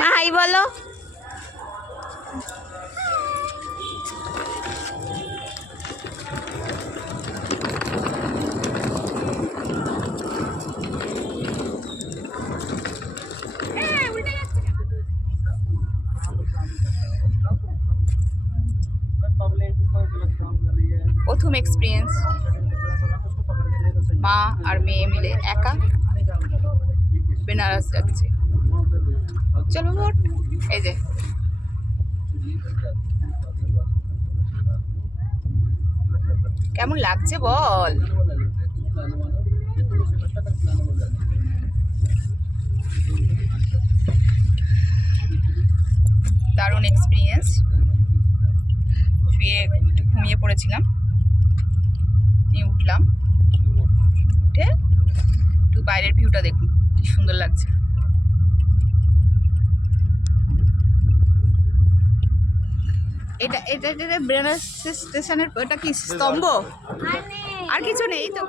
High বলো। প্রথম experience, মা আর মেয়ে মিলে একা বেনারস যাচ্ছে। চলো ভোট। এই যে কেমন লাগছে বল? দারুণ এক্সপিরিয়েন্স। শুয়ে একটু ঘুমিয়ে পড়েছিলাম, নিয়ে উঠলাম, উঠে একটু বাইরের ভিউটা দেখুন কি সুন্দর লাগছে। এটা এটা এটা বেনারস স্টেশনের এটা কি স্তম্ভ? আর কিছু নেই তো।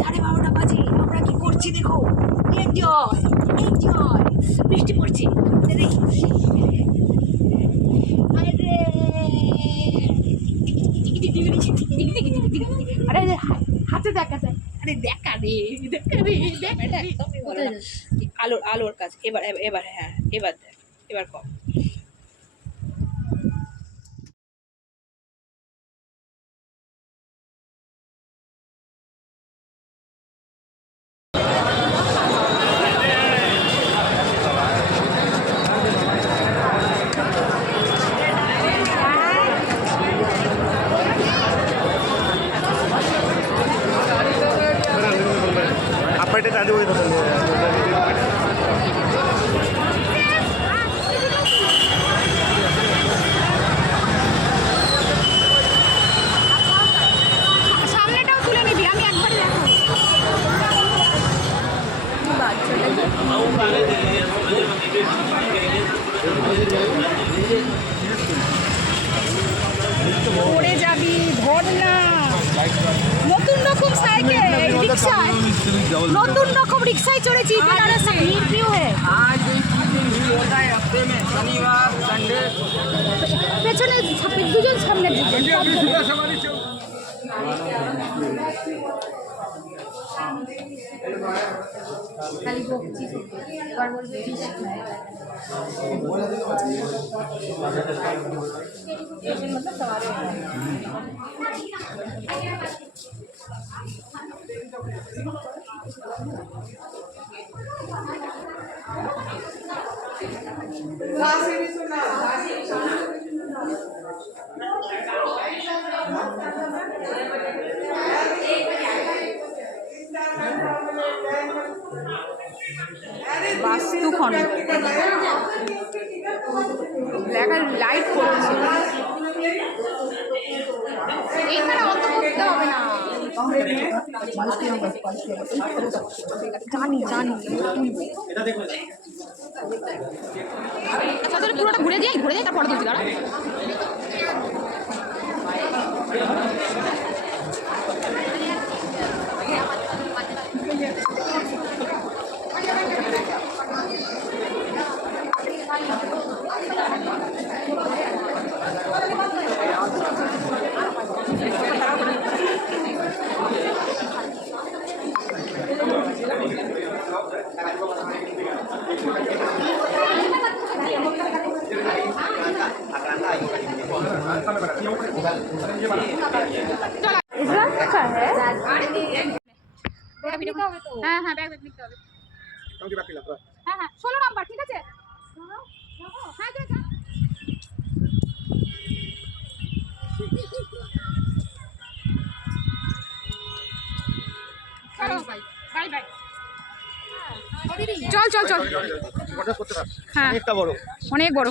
12:30 বাজে, আমরা কি করছি দেখো। এনজয় এনজয়, বৃষ্টি পড়ছে। আরে হাতে দেখা যায়, আরে দেখা রে দেখা রে দেখা। আলোর আলোর কাছে এবার এবার হ্যাঁ এবার দেখ, এবার কম। সামনেটাও তুলে নিবি, আমি একবার দেখো। পড়ে যাবি, ধর না। নতুন রকম সাইকেল রিক্সায়, নতুন রকম রিক্সায় চড়েছি বেনারসে। পেছনে দুজন, সামনে দুজন। খালি বকছি, বাস্তুখণ্ড লেখার লাইট পড়ছে। এইখানে অত করতে হবে না, জানি জানি। আচ্ছা পুরোটা ঘুরে যাই, তারপরে তুলছি। দাঁড়া হ্যাঁ হ্যাঁ ব্যাগ নিতে হবে। হ্যাঁ হ্যাঁ 16 নাম্বার, ঠিক আছে। হ্যাঁ যা। চল চল চল। হ্যাঁ অনেক বড়।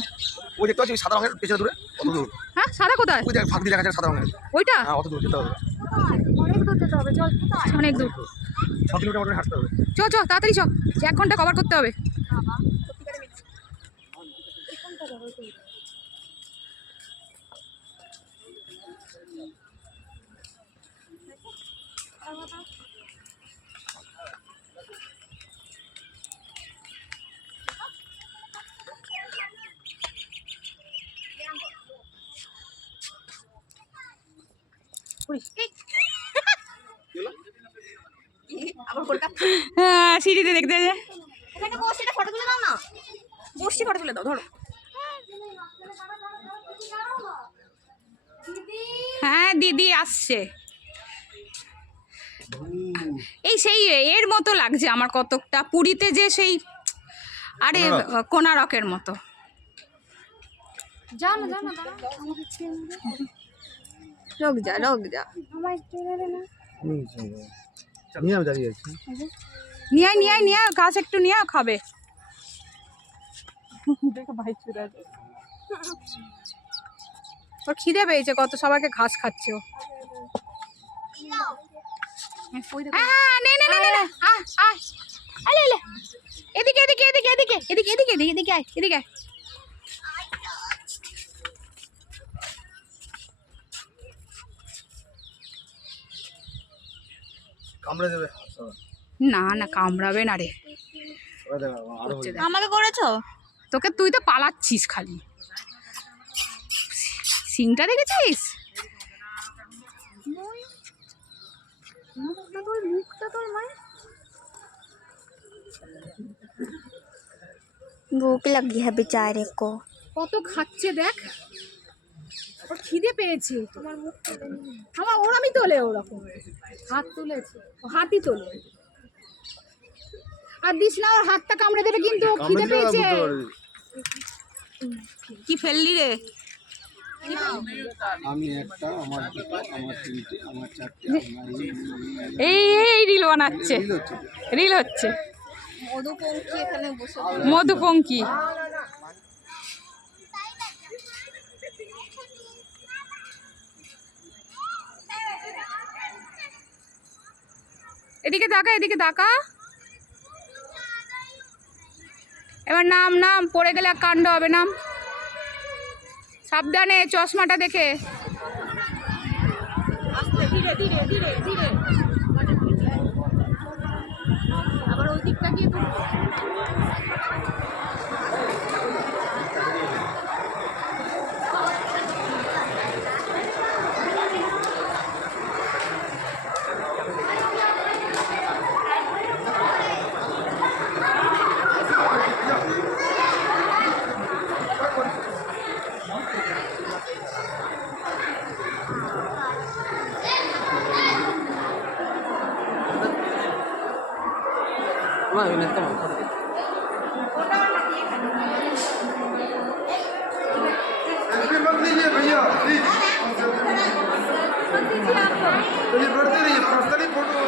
ওই দেখতে পাচ্ছি সাদা রঙের পেছনে দূরে, কত দূর? হ্যাঁ সাদা কোথায়? ওই দেখ ফাঁক দিয়ে দেখা যাচ্ছে সাদা রঙের। ওইটা? হ্যাঁ অত দূর যেতে হবে, অনেক দূর যেতে হবে। চল অনেক দূর, 6 কিলোমিটার মতো হাঁটতে হবে। চ চ তাড়াতাড়ি চ, 1 ঘন্টা কভার করতে হবে। আবার কলকাতা হ্যাঁ সিঁড়িতে দেখতে যে এখানে বসে ফটো তুলে দাও না, বসে ফটো তুলে দাও, ধরো। হ্যাঁ দিদি আসছে। এই সেই এর মতো লাগছে আমার কতকটা, পুরীতে যে সেই আরে কোনারকের মতো। যা না লোক যা নিয়ে আমি দাঁড়িয়ে আছি। নিয়ে আয় গাছ একটু নিয়ে খাবে। ওর খিদে পেয়েছে কত, সবাইকে ঘাস খাচ্ছে ও। নে এদিকে আয়, এদিকে আয়। কামড়ে দেবে। না কামড়াবে না রে। আরো আমাকে করেছো তোকে, তুই তো পালাচ্ছিস খালি। সিংটা দেখেছিস? মুখটা তোর মায়ের भूख लगी है बेचारे को। কত খাচ্ছে দেখ, ওর খিদে পেয়েছে। আমার ওরমই তোলে, ওরকম হাত তুলেছে, ও হাতই তোলে। আর দিস না, ওর হাতটা কামড়ে দেবে কিন্তু, ও খিদে পেয়েছে। কি ফেললি রে? আমি একটা, আমার দুটো, আমার তিনটে, আমার চারটে, এই রিল বানাচ্ছে, রিল হচ্ছে। মধুপঙ্খী এখানে বসে মধুপঙ্খী। এদিকে তাকা। এবার নাম পড়ে গেলে কাণ্ড হবে। নাম সাবধানে, চশমাটা দেখে। ধীরে আবার ওই দিকটা গিয়ে भैया चलिए बढ़ते रहिए, पर्सनली फोटो।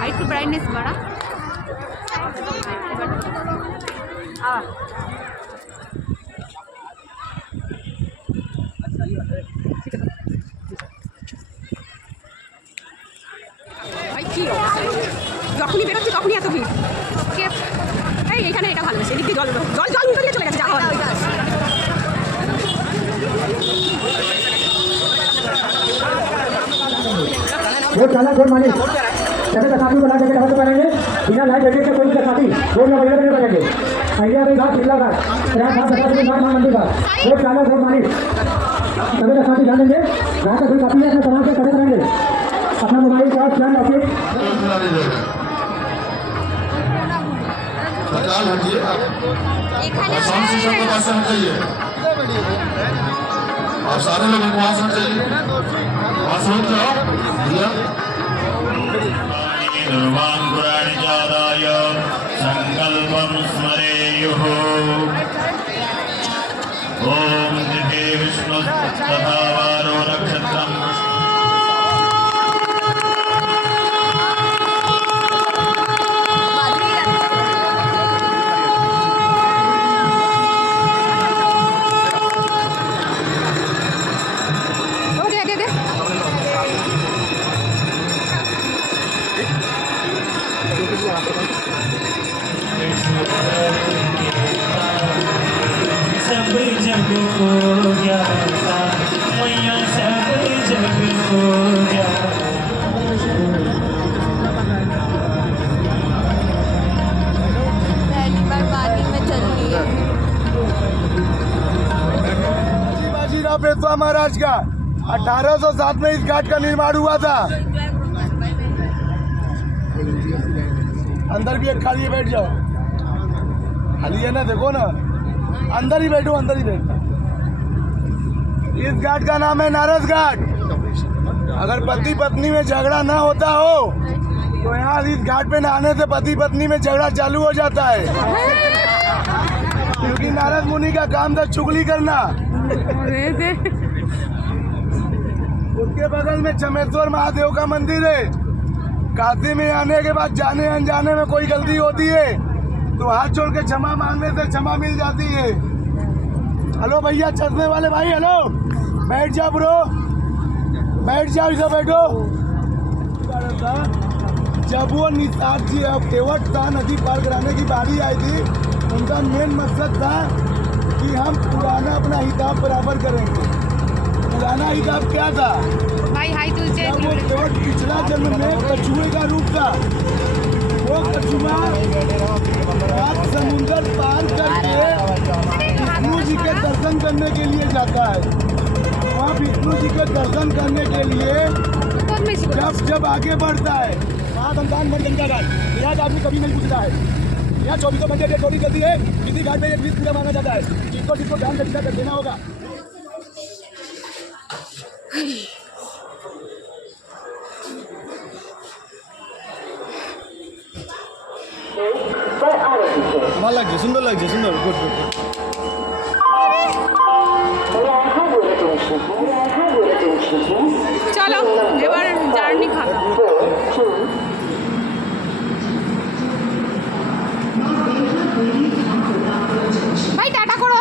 আরেকটু ব্রাইটনেস বাড়া। যখনই বেরোচ্ছি তখনই এত ভিড়। এইখানে এটা ভালো, এদিক দিয়ে জল উল্টো দিয়ে চলে গেছে। सभी साथी को लाके हाथ पहनेंगे, बिना लाइट लगे के कोई भी साथी रोड में बैठे नहीं बैठेंगे। आइडिया में घाट चिल्ला का यहाँ घाट बता देंगे, घाट मंदिर का रोड चालक रोड मालिक सभी का साथी जानेंगे। जहाँ तक कोई काफी है अपने सामान से खड़े करेंगे, अपना मोबाइल का स्कैन करके आप सारे लोग वहां से जाइए, वहां से जाओ भैया। सर्वान् पुराणि जादाय संकल्पं स्मरेयुः। ओम दिव्ये विष्णु तथा वारो नक्षत्रम् सब जग को ज्ञाता मैया, सब जग को ज्ञाता। पहली बार बात पेशवा महाराज का 1807 में इस घाट का निर्माण हुआ था। अंदर भी एक खाली है, बैठ जाओ। खाली है ना, देखो ना, अंदर ही बैठो, अंदर ही बैठो। इस घाट का नाम है नारद घाट। अगर पति पत्नी में झगड़ा ना होता हो तो यहाँ इस घाट पे नहाने से पति पत्नी में झगड़ा चालू हो जाता है, क्योंकि नारद मुनि का काम था चुगली करना। उसके बगल में चमेश्वर महादेव का मंदिर है। काशी में आने के बाद जाने अनजाने में कोई गलती होती है तो हाथ जोड़ के क्षमा मांगने से क्षमा मिल जाती है। हेलो भैया, चढ़ने वाले भाई, हेलो, बैठ जाओ ब्रो, बैठ जाओ, इधर बैठो। जब वो निसार जी केवट था नदी पार कराने की बारी आई थी, उनका मेन मकसद था कि हम पुराना अपना हिसाब बराबर करेंगे। पुराना हिसाब क्या था? जब वो केवट पिछला जन्म में कछुए का रूप था, वो कछुआ रात समुंदर पार करके विष्णु जी के दर्शन करने के लिए जाता है। वहाँ विष्णु जी के दर्शन करने के लिए जब आगे बढ़ता है, महागंगा मरगंगा घाट, यहाँ आदमी कभी नहीं पूछता है। यहाँ 24 घंटे डेट चोरी करती है। किसी घाट में एक 20 पूजा मांगा जाता है, जिसको ध्यान से कर देना होगा। ভালো লাগছে, সুন্দর লাগছে, সুন্দর, গুড গুড। চলো এবার জার্নি খাবো। ভাই টাটা করো।